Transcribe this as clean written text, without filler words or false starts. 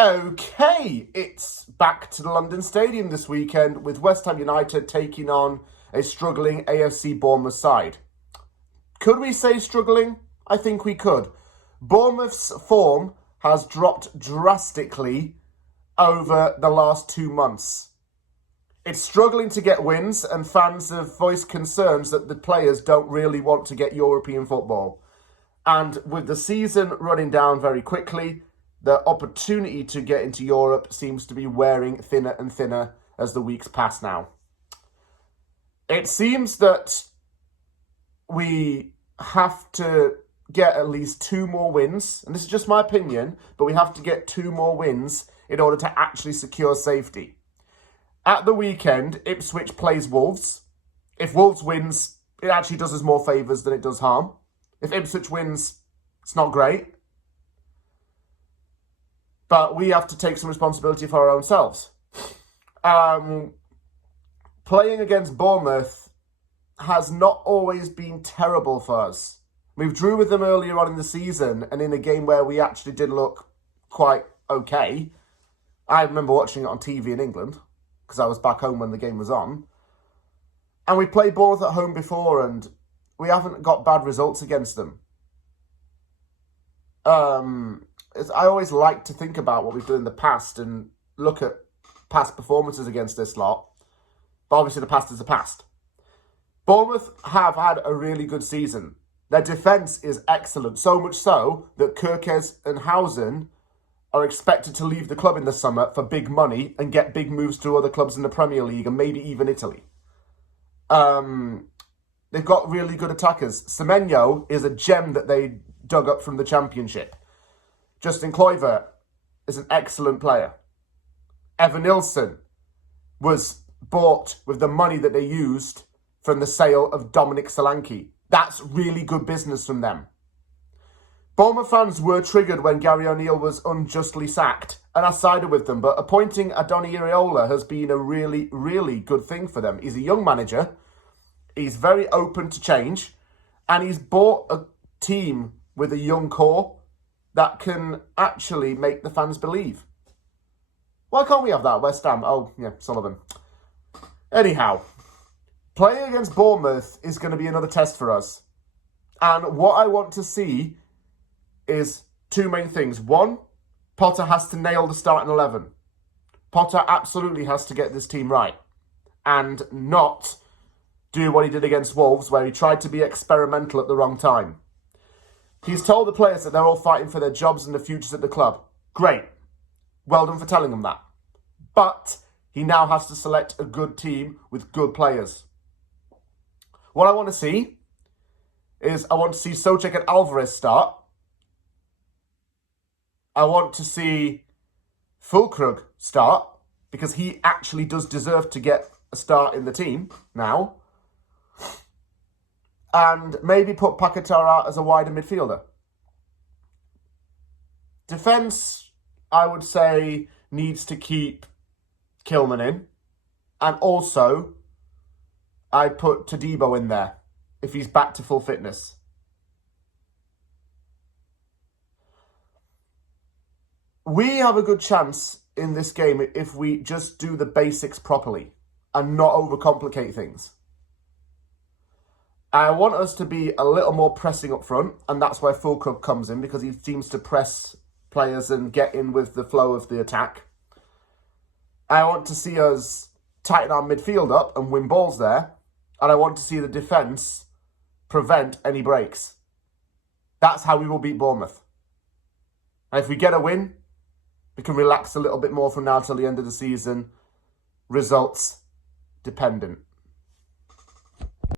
Okay, it's back to the London Stadium this weekend with West Ham United taking on a struggling AFC Bournemouth side. Could we say struggling? I think we could. Bournemouth's form has dropped drastically over the last 2 months. It's struggling to get wins, and fans have voiced concerns that the players don't really want to get European football. And with the season running down very quickly, the opportunity to get into Europe seems to be wearing thinner and thinner as the weeks pass now. It seems that we have to get at least 2 more wins, and this is just my opinion, but we have to get 2 more wins in order to actually secure safety. At the weekend, Ipswich plays Wolves. If Wolves wins, it actually does us more favours than it does harm. If Ipswich wins, it's not great. But we have to take some responsibility for our own selves. Playing against Bournemouth has not always been terrible for us. We drew with them earlier on in the season, and in a game where we actually did look quite okay. I remember watching it on TV in England, because I was back home when the game was on. And we played Bournemouth at home before, and we haven't got bad results against them. I always like to think about what we've done in the past and look at past performances against this lot. But obviously the past is the past. Bournemouth have had a really good season. Their defence is excellent, so much so that Kirkes and Housen are expected to leave the club in the summer for big money and get big moves to other clubs in the Premier League and maybe even Italy. They've got really good attackers. Semenyo is a gem that they dug up from the Championship. Justin Kluivert is an excellent player. Evan Nilsson was bought with the money that they used from the sale of Dominic Solanke. That's really good business from them. Bournemouth fans were triggered when Gary O'Neill was unjustly sacked, and I sided with them, but appointing Adoni Iraola has been a really, really good thing for them. He's a young manager, he's very open to change, and he's bought a team with a young core that can actually make the fans believe. Why can't we have that, West Ham? Oh, yeah, Sullivan. Anyhow, playing against Bournemouth is going to be another test for us. And what I want to see is 2 main things. 1, Potter has to nail the starting 11. Potter absolutely has to get this team right and not do what he did against Wolves, where he tried to be experimental at the wrong time. He's told the players that they're all fighting for their jobs and the futures at the club. Great. Well done for telling them that. But he now has to select a good team with good players. What I want to see is I want to see Souček and Alvarez start. I want to see Füllkrug start, because he actually does deserve to get a start in the team now. And maybe put Paquetá out as a wider midfielder. Defence, I would say, needs to keep Kilman in. And also, I put Todibo in there, if he's back to full fitness. We have a good chance in this game if we just do the basics properly and not overcomplicate things. I want us to be a little more pressing up front, and that's where Füllkrug comes in, because he seems to press players and get in with the flow of the attack. I want to see us tighten our midfield up and win balls there, and I want to see the defence prevent any breaks. That's how we will beat Bournemouth. And if we get a win, we can relax a little bit more from now till the end of the season. Results dependent.